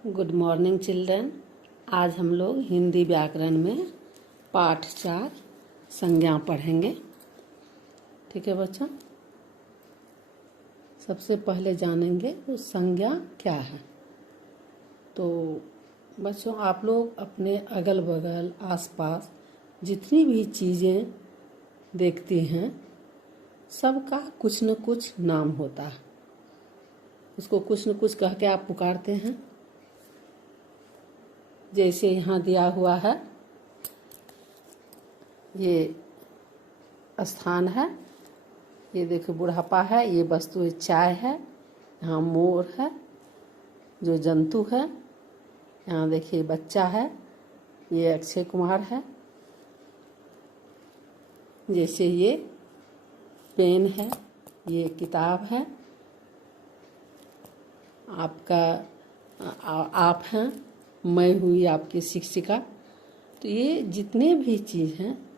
Good morning children. आज हम लोग हिंदी व्याकरण में पाठ 4 संज्ञा पढ़ेंगे। ठीक है बच्चों, सबसे पहले जानेंगे तो संज्ञा क्या है। तो बच्चों, आप लोग अपने अगल बगल आसपास जितनी भी चीज़ें देखती हैं सबका कुछ न कुछ नाम होता है। उसको कुछ न कुछ कह के आप पुकारते हैं। जैसे यहाँ दिया हुआ है, ये स्थान है, ये देखो बुढ़ापा है, ये वस्तु चाय है, यहाँ मोर है जो जंतु है, यहाँ देखिए बच्चा है, ये अक्षय कुमार है। जैसे ये पेन है, ये किताब है, आपका आप हैं, मैं हुई आपकी शिक्षिका। तो ये जितने भी चीज़ हैं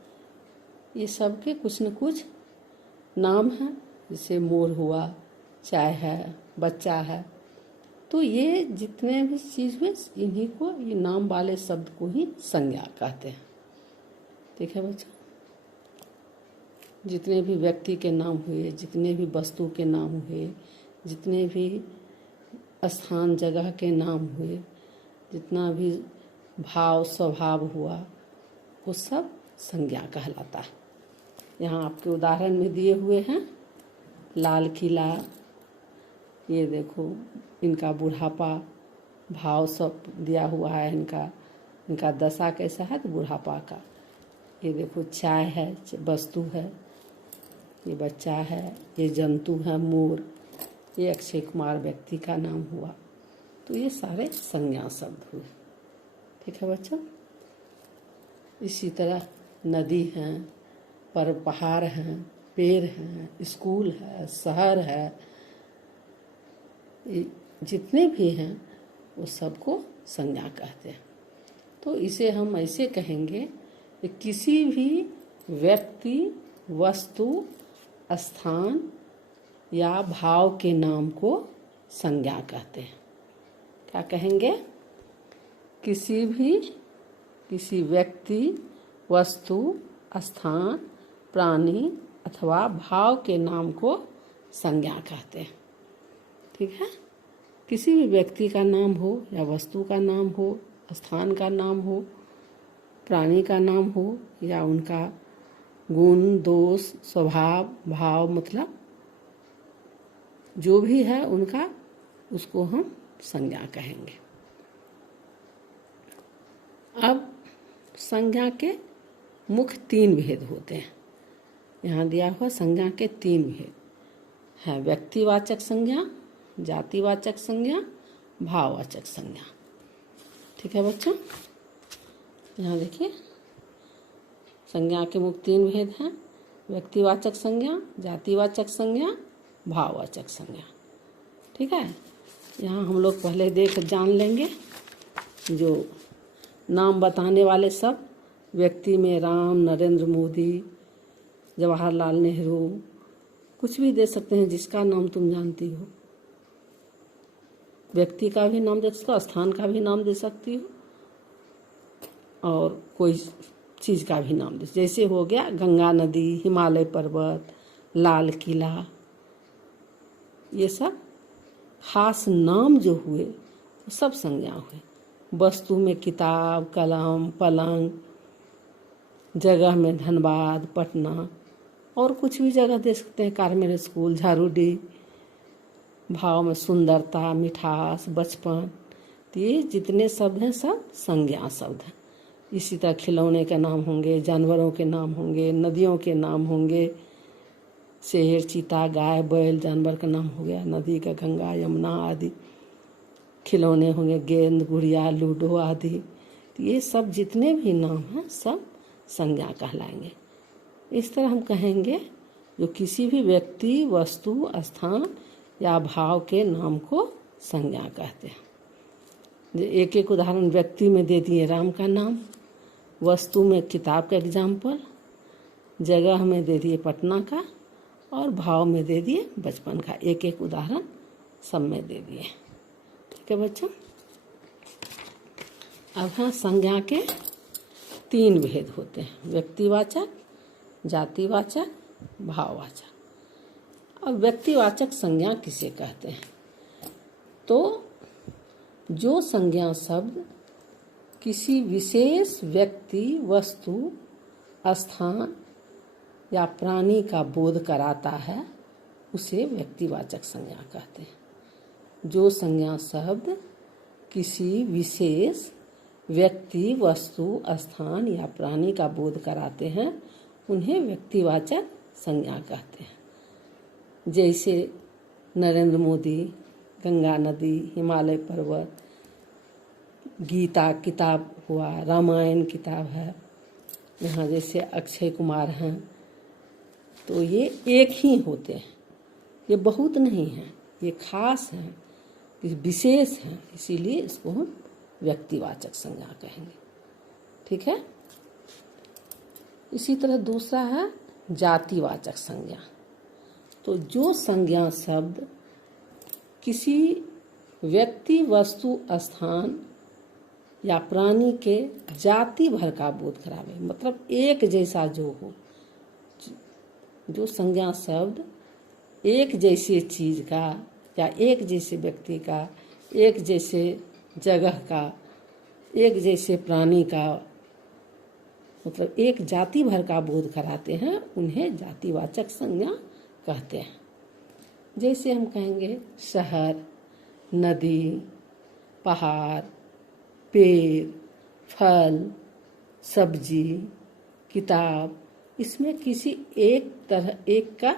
ये सबके कुछ न कुछ नाम हैं। जैसे मोर हुआ, चाय है, बच्चा है। तो ये जितने भी चीज़ हुए इन्हीं को, ये नाम वाले शब्द को ही संज्ञा कहते हैं। ठीक है बच्चों, जितने भी व्यक्ति के नाम हुए, जितने भी वस्तु के नाम हुए, जितने भी स्थान जगह के नाम हुए, जितना भी भाव स्वभाव हुआ वो सब संज्ञा कहलाता है। यहाँ आपके उदाहरण में दिए हुए हैं लाल किला, ये देखो इनका बुढ़ापा, भाव सब दिया हुआ है, इनका दशा कैसा है तो बुढ़ापा का। ये देखो चाय है, वस्तु है, ये बच्चा है, ये जंतु है मोर, ये अक्षय कुमार व्यक्ति का नाम हुआ। तो ये सारे संज्ञा शब्द हुए। ठीक है बच्चों, इसी तरह नदी हैं, पहाड़ हैं, पेड़ हैं, स्कूल है, शहर है, जितने भी हैं वो सबको संज्ञा कहते हैं। तो इसे हम ऐसे कहेंगे कि किसी भी व्यक्ति, वस्तु, स्थान या भाव के नाम को संज्ञा कहते हैं। क्या कहेंगे? किसी व्यक्ति, वस्तु, स्थान, प्राणी अथवा भाव के नाम को संज्ञा कहते हैं। ठीक है, किसी भी व्यक्ति का नाम हो या वस्तु का नाम हो, स्थान का नाम हो, प्राणी का नाम हो या उनका गुण, दोष, स्वभाव, भाव, मतलब जो भी है उनका, उसको हम संज्ञा कहेंगे। अब संज्ञा के मुख्य 3 भेद होते हैं। यहाँ दिया हुआ संज्ञा के 3 भेद है: व्यक्तिवाचक संज्ञा, जातिवाचक संज्ञा, भाववाचक संज्ञा। ठीक है बच्चों, यहाँ देखिए संज्ञा के मुख्य 3 भेद हैं: व्यक्तिवाचक संज्ञा, जातिवाचक संज्ञा, भाववाचक संज्ञा। ठीक है, यहाँ हम लोग पहले जान लेंगे जो नाम बताने वाले सब। व्यक्ति में राम, नरेंद्र मोदी, जवाहरलाल नेहरू, कुछ भी दे सकते हैं जिसका नाम तुम जानती हो। व्यक्ति का भी नाम दे सकते हो, स्थान का भी नाम दे सकती हो, और कोई चीज़ का भी नाम दे। जैसे हो गया गंगा नदी, हिमालय पर्वत, लाल किला, ये सब खास नाम जो हुए वो सब संज्ञा हुए। वस्तु में किताब, कलम, पलंग, जगह में धनबाद, पटना, और कुछ भी जगह दे सकते हैं, कार्मेल स्कूल, झारूडी। भाव में सुंदरता, मिठास, बचपन, तो ये जितने शब्द हैं सब संज्ञा शब्द हैं। इसी तरह खिलौने के नाम होंगे, जानवरों के नाम होंगे, नदियों के नाम होंगे, शेर, चीता, गाय, बैल, जानवर का नाम हो गया, नदी का गंगा, यमुना आदि। खिलौने होंगे गेंद, गुड़िया, लूडो आदि। तो ये सब जितने भी नाम हैं सब संज्ञा कहलाएंगे। इस तरह हम कहेंगे जो किसी भी व्यक्ति, वस्तु, स्थान या भाव के नाम को संज्ञा कहते हैं। एक एक उदाहरण व्यक्ति में दे दिए राम का नाम, वस्तु में किताब का एग्जाम्पल, जगह में दे दिए पटना का, और भाव में दे दिए बचपन का। एक एक उदाहरण सब में दे दिए। ठीक है बच्चों। अब हैं संज्ञा के 3 भेद होते हैं, व्यक्तिवाचक, जातिवाचक, भाववाचक। अब व्यक्तिवाचक संज्ञा किसे कहते हैं? तो जो संज्ञा शब्द किसी विशेष व्यक्ति, वस्तु, स्थान या प्राणी का बोध कराता है उसे व्यक्तिवाचक संज्ञा कहते हैं। जो संज्ञा शब्द किसी विशेष व्यक्ति, वस्तु, स्थान या प्राणी का बोध कराते हैं उन्हें व्यक्तिवाचक संज्ञा कहते हैं। जैसे नरेंद्र मोदी, गंगा नदी, हिमालय पर्वत, गीता किताब हुआ, रामायण किताब है, यहाँ जैसे अक्षय कुमार हैं, तो ये एक ही होते हैं, ये बहुत नहीं हैं, ये खास हैं, ये विशेष हैं, इसीलिए इसको हम व्यक्तिवाचक संज्ञा कहेंगे। ठीक है। इसी तरह दूसरा है जातिवाचक संज्ञा। तो जो संज्ञा शब्द किसी व्यक्ति, वस्तु, स्थान या प्राणी के जाति भर का बोध करावे, मतलब एक जैसा जो हो, जो संज्ञा शब्द एक जैसे चीज का या एक जैसे व्यक्ति का, एक जैसे जगह का, एक जैसे प्राणी का, मतलब एक जाति भर का बोध कराते हैं उन्हें जातिवाचक संज्ञा कहते हैं। जैसे हम कहेंगे शहर, नदी, पहाड़, पेड़, फल, सब्जी, किताब, इसमें किसी एक का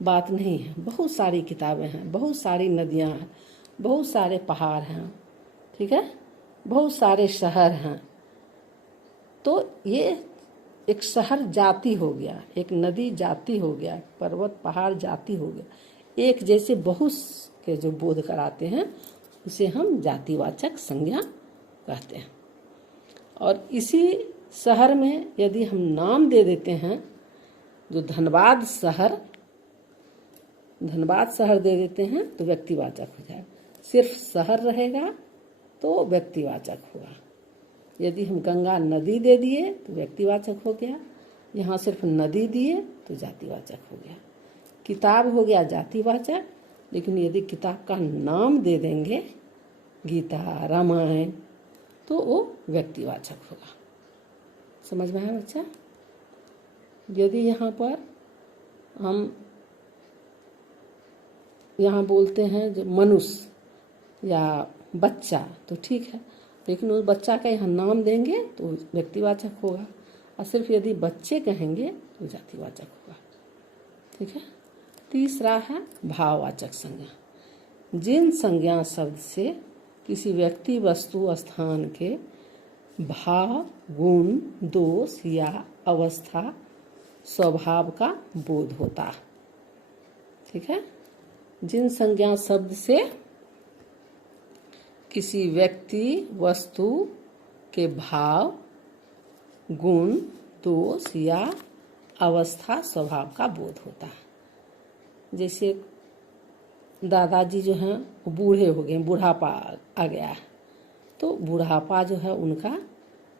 बात नहीं है। बहुत सारी किताबें हैं, बहुत सारी नदियां हैं, बहुत सारे पहाड़ हैं, ठीक है, बहुत सारे शहर हैं। तो ये एक शहर जाति हो गया, एक नदी जाति हो गया, पर्वत पहाड़ जाति हो गया। एक जैसे बहुत के जो बोध कराते हैं उसे हम जातिवाचक संज्ञा कहते हैं। और इसी शहर में यदि हम नाम दे देते हैं, जो धनबाद शहर दे देते हैं तो व्यक्तिवाचक हो जाएगा। सिर्फ शहर रहेगा तो व्यक्तिवाचक हुआ। यदि हम गंगा नदी दे दिए तो व्यक्तिवाचक हो गया, यहाँ सिर्फ नदी दिए तो जातिवाचक हो गया। किताब हो गया जातिवाचक, लेकिन यदि किताब का नाम दे देंगे गीता, रामायण, तो वो व्यक्तिवाचक होगा। समझ में आया बच्चा? यदि यहाँ पर हम यहाँ बोलते हैं जो मनुष्य या बच्चा तो ठीक है, लेकिन उस बच्चा का यहाँ नाम देंगे तो व्यक्तिवाचक होगा, और सिर्फ यदि बच्चे कहेंगे तो जातिवाचक होगा। ठीक है। तीसरा है भाववाचक संज्ञा। जिन संज्ञा शब्द से किसी व्यक्ति, वस्तु, स्थान के भाव, गुण, दोष या अवस्था, स्वभाव का बोध होता है। ठीक है। जिन संज्ञा शब्द से किसी व्यक्ति, वस्तु के भाव, गुण, दोष या अवस्था, स्वभाव का बोध होता है। जैसे दादाजी जो हैं वो बूढ़े हो गए, बुढ़ापा आ गया है, तो बुढ़ापा जो है उनका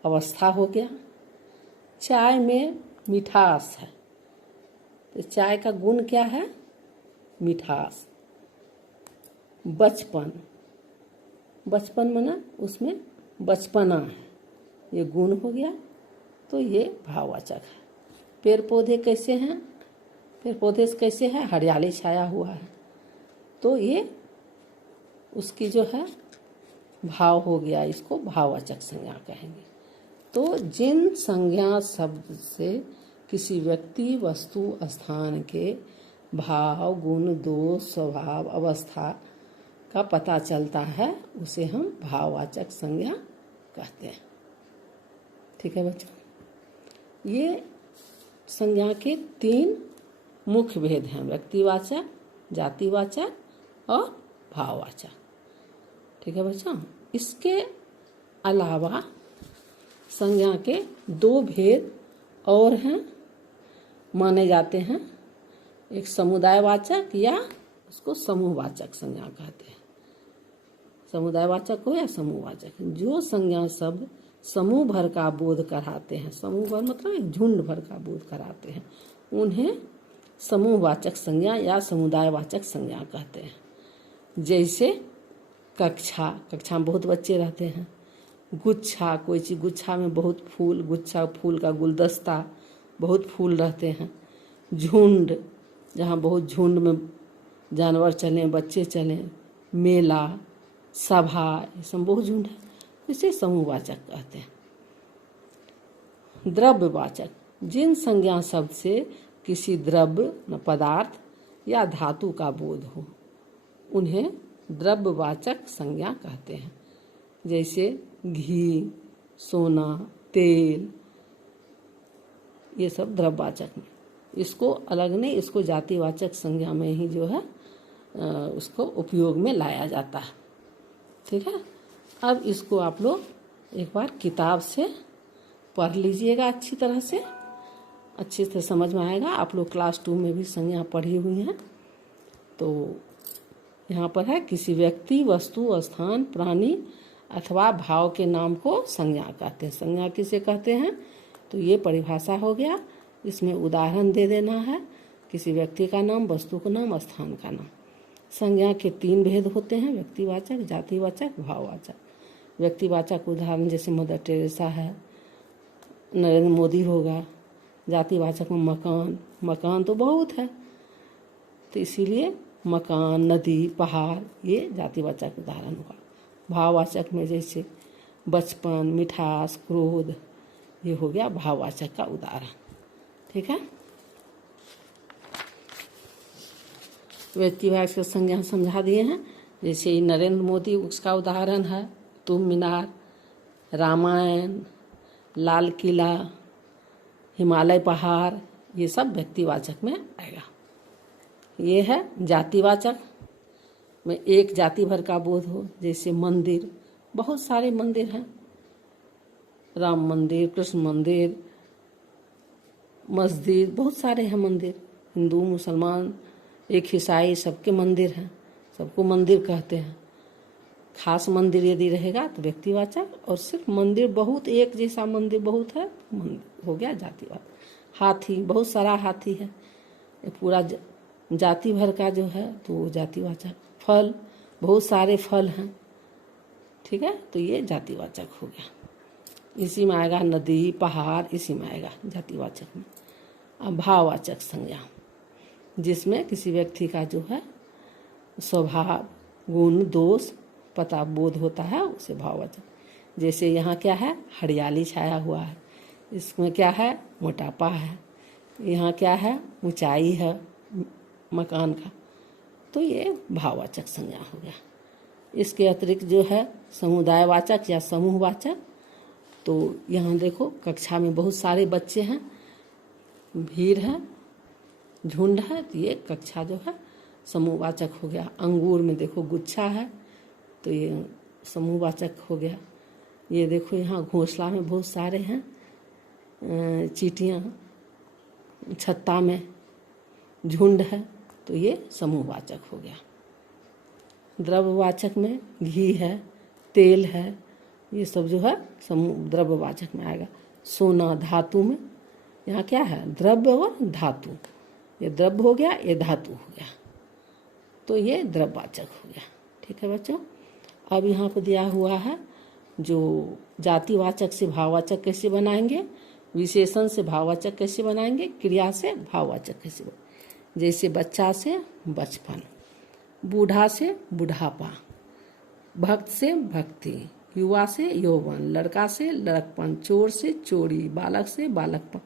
अवस्था हो गया। चाय में मिठास है, तो चाय का गुण क्या है? मिठास। बचपन माना उसमें बचपना है, ये गुण हो गया, तो ये भाववाचक है। पेड़ पौधे कैसे हैं? पेड़ पौधे कैसे है? हरियाली छाया हुआ है, तो ये उसकी जो है भाव हो गया, इसको भाववाचक संज्ञा कहेंगे। तो जिन संज्ञा शब्द से किसी व्यक्ति, वस्तु, स्थान के भाव, गुण, दोष, स्वभाव, अवस्था का पता चलता है उसे हम भाववाचक संज्ञा कहते हैं। ठीक है बच्चों, ये संज्ञा के 3 मुख्य भेद हैं, व्यक्तिवाचक, जातिवाचक और भाववाचक। ठीक है बच्चों। इसके अलावा संज्ञा के 2 भेद और हैं, माने जाते हैं। एक समुदायवाचक या उसको समूहवाचक संज्ञा कहते हैं। समुदायवाचक हो या समूहवाचक, जो संज्ञा शब्द समूह भर का बोध कराते हैं, समूह भर मतलब एक झुंड भर का बोध कराते हैं, उन्हें समूहवाचक संज्ञा या समुदायवाचक संज्ञा कहते हैं। जैसे कक्षा, कक्षा में बहुत बच्चे रहते हैं। गुच्छा, कोई चीज़ गुच्छा में बहुत फूल, गुच्छा फूल का गुलदस्ता, बहुत फूल रहते हैं। झुंड, जहाँ बहुत झुंड में जानवर चलें, बच्चे चलें। मेला, सभा, ये सब बहुत झुंड है, इसे समूहवाचक कहते हैं। द्रव्यवाचक, जिन संज्ञा शब्द से किसी द्रव्य पदार्थ या धातु का बोध हो, उन्हें द्रव्यवाचक संज्ञा कहते हैं। जैसे घी, सोना, तेल, ये सब द्रव्यवाचक में। इसको अलग नहीं, इसको जातिवाचक संज्ञा में ही जो है उसको उपयोग में लाया जाता है। ठीक है, अब इसको आप लोग एक बार किताब से पढ़ लीजिएगा, अच्छी तरह समझ में आएगा। आप लोग क्लास 2 में भी संज्ञा पढ़ी हुई हैं। तो यहाँ पर है, किसी व्यक्ति, वस्तु, स्थान, प्राणी अथवा भाव के नाम को संज्ञा कहते हैं। संज्ञा किसे कहते हैं, तो ये परिभाषा हो गया। इसमें उदाहरण दे देना है, किसी व्यक्ति का नाम, वस्तु का नाम, स्थान का नाम। संज्ञा के 3 भेद होते हैं, व्यक्तिवाचक, जातिवाचक, भाववाचक। व्यक्तिवाचक उदाहरण जैसे मदर टेरेसा है, नरेंद्र मोदी होगा। जातिवाचक में मकान, मकान तो बहुत है, तो इसीलिए मकान, नदी, पहाड़, ये जातिवाचक उदाहरण होगा। भाववाचक में जैसे बचपन, मिठास, क्रोध, ये हो गया भाववाचक का उदाहरण। ठीक है, व्यक्तिवाचक संज्ञा समझा दिए हैं। जैसे नरेंद्र मोदी, उसका उदाहरण है कुतुब मीनार, रामायण, लाल किला, हिमालय पहाड़, ये सब व्यक्तिवाचक में आएगा। ये है जातिवाचक में एक जाति भर का बोध हो, जैसे मंदिर, बहुत सारे मंदिर हैं, राम मंदिर, कृष्ण मंदिर, मस्जिद, बहुत सारे हैं मंदिर। हिंदू, मुसलमान, एक ईसाई, सबके मंदिर हैं, सबको मंदिर कहते हैं। खास मंदिर यदि रहेगा तो व्यक्तिवाचक, और सिर्फ मंदिर बहुत, एक जैसा मंदिर बहुत है, मंदिर हो गया जातिवाचक। हाथी, बहुत सारा हाथी है, पूरा जाति भर का जो है तो वो जातिवाचक। फल, बहुत सारे फल हैं, ठीक है, तो ये जातिवाचक हो गया। इसी में आएगा नदी, पहाड़, इसी में आएगा जातिवाचक में। अब भाववाचक संज्ञा, जिसमें किसी व्यक्ति का जो है स्वभाव, गुण, दोष पता बोध होता है, उसे भाववाचक। जैसे यहाँ क्या है, हरियाली छाया हुआ है, इसमें क्या है, मोटापा है। यहाँ क्या है, ऊंचाई है मकान का, तो ये भाववाचक संज्ञा हो गया। इसके अतिरिक्त जो है समुदायवाचक या समूहवाचक, तो यहाँ देखो कक्षा में बहुत सारे बच्चे हैं, भीड़ है, झुंड है, तो ये कक्षा जो है समूहवाचक हो गया। अंगूर में देखो गुच्छा है, तो ये समूहवाचक हो गया। ये देखो यहाँ घोंसला में बहुत सारे हैं, चींटियाँ, छत्ता में झुंड है, तो ये समूहवाचक हो गया। द्रव्यवाचक में घी है, तेल है, ये सब जो है समूह द्रव्यवाचक में आएगा। सोना, धातु में यहाँ क्या है, द्रव्य और धातु, ये द्रव्य हो गया, ये धातु हो गया, तो ये द्रव्यवाचक हो गया। ठीक है बच्चों, अब यहाँ पर दिया हुआ है जो जातिवाचक से भाववाचक कैसे बनाएंगे, विशेषण से भाववाचक कैसे बनाएंगे, क्रिया से भाववाचक कैसे बनाएंगे। जैसे बच्चा से बचपन, बूढ़ा से बुढ़ापा, भक्त से भक्ति, युवा से यौवन, लड़का से लड़कपन, चोर से चोरी, बालक से बालकपन,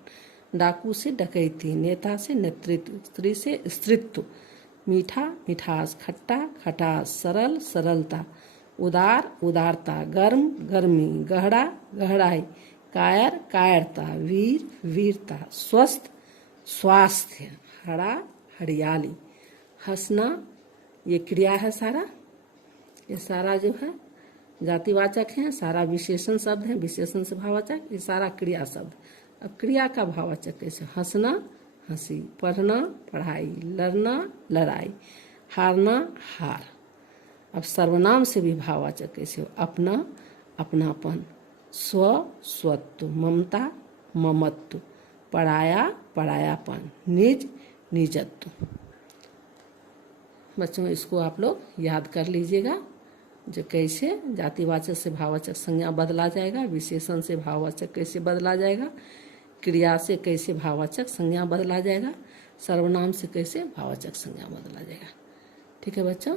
डाकू से डकैती, नेता से नेतृत्व, स्त्री से स्त्रीत्व, मीठा मिठास, खट्टा खटास, सरल सरलता, उदार उदारता, गर्म गर्मी, गहरा गहराई, कायर कायरता, वीर वीरता, स्वस्थ स्वास्थ्य, हरा हरियाली, हंसना, ये क्रिया है सारा, ये सारा जो है जातिवाचक है, सारा विशेषण शब्द है, विशेषण से भाववाचक, ये सारा क्रिया शब्द। अब क्रिया का भाववाचक कैसे, हंसना हंसी, पढ़ना पढ़ाई, लड़ना लड़ाई, हारना हार, अब सर्वनाम से भी भाववाचक कैसे हो? अपना, अपनापन, स्व, स्वत्व, ममता, ममत्व, पराया, परायापन, निज, निजत्व। बच्चों इसको आप लोग याद कर लीजिएगा, जो कैसे जातिवाचक से भाववाचक संज्ञा बदला जाएगा, विशेषण से भाववाचक कैसे बदला जाएगा, क्रिया से कैसे भाववाचक संज्ञा बदला जाएगा, सर्वनाम से कैसे भाववाचक संज्ञा बदला जाएगा। ठीक है बच्चों,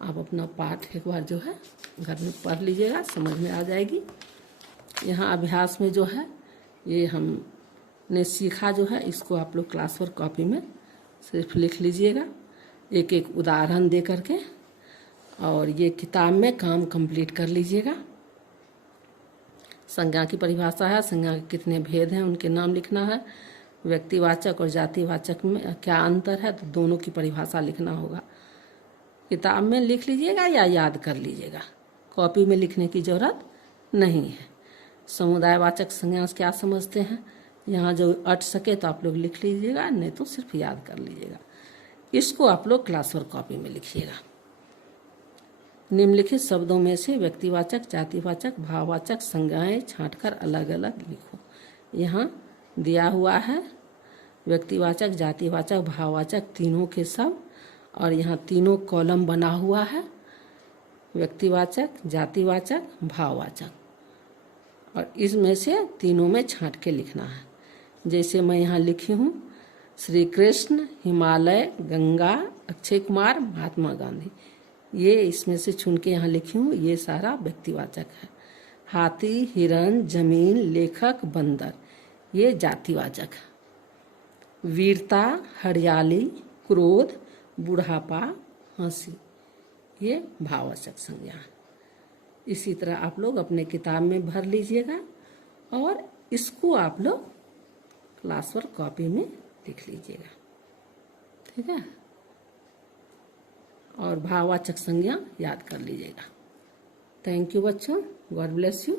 आप अपना पाठ एक बार जो है घर में पढ़ लीजिएगा, समझ में आ जाएगी। यहाँ अभ्यास में जो है ये हमने सीखा जो है, इसको आप लोग क्लास वर्क कॉपी में सिर्फ लिख लीजिएगा, एक एक उदाहरण दे करके, और ये किताब में काम कंप्लीट कर लीजिएगा। संज्ञा की परिभाषा है, संज्ञा के कितने भेद हैं उनके नाम लिखना है, व्यक्तिवाचक और जातिवाचक में क्या अंतर है, तो दोनों की परिभाषा लिखना होगा। किताब में लिख लीजिएगा या याद कर लीजिएगा, कॉपी में लिखने की ज़रूरत नहीं है। समुदायवाचक संज्ञा क्या समझते हैं, यहाँ जो अट सके तो आप लोग लिख लीजिएगा, नहीं तो सिर्फ याद कर लीजिएगा। इसको आप लोग क्लास वर्क कॉपी में लिखिएगा। निम्नलिखित शब्दों में से व्यक्तिवाचक, जातिवाचक, भाववाचक संज्ञाएं छांटकर अलग अलग लिखो। यहाँ दिया हुआ है व्यक्तिवाचक, जातिवाचक, भाववाचक तीनों के शब्द, और यहाँ तीनों कॉलम बना हुआ है, व्यक्तिवाचक, जातिवाचक, भाववाचक, और इसमें से तीनों में छांट के लिखना है। जैसे मैं यहाँ लिखी हूँ, श्री कृष्ण, हिमालय, गंगा, अक्षय कुमार, महात्मा गांधी, ये इसमें से चुन के यहाँ लिखी हूँ, ये सारा व्यक्तिवाचक है। हाथी, हिरण, जमीन, लेखक, बंदर, ये जातिवाचक है। वीरता, हरियाली, क्रोध, बुढ़ापा, हंसी, ये भाववाचक संज्ञा है। इसी तरह आप लोग अपने किताब में भर लीजिएगा, और इसको आप लोग क्लास वर्क कॉपी में लिख लीजिएगा। ठीक है, और भाववाचक संज्ञा याद कर लीजिएगा। थैंक यू बच्चों, गॉड ब्लेस यू।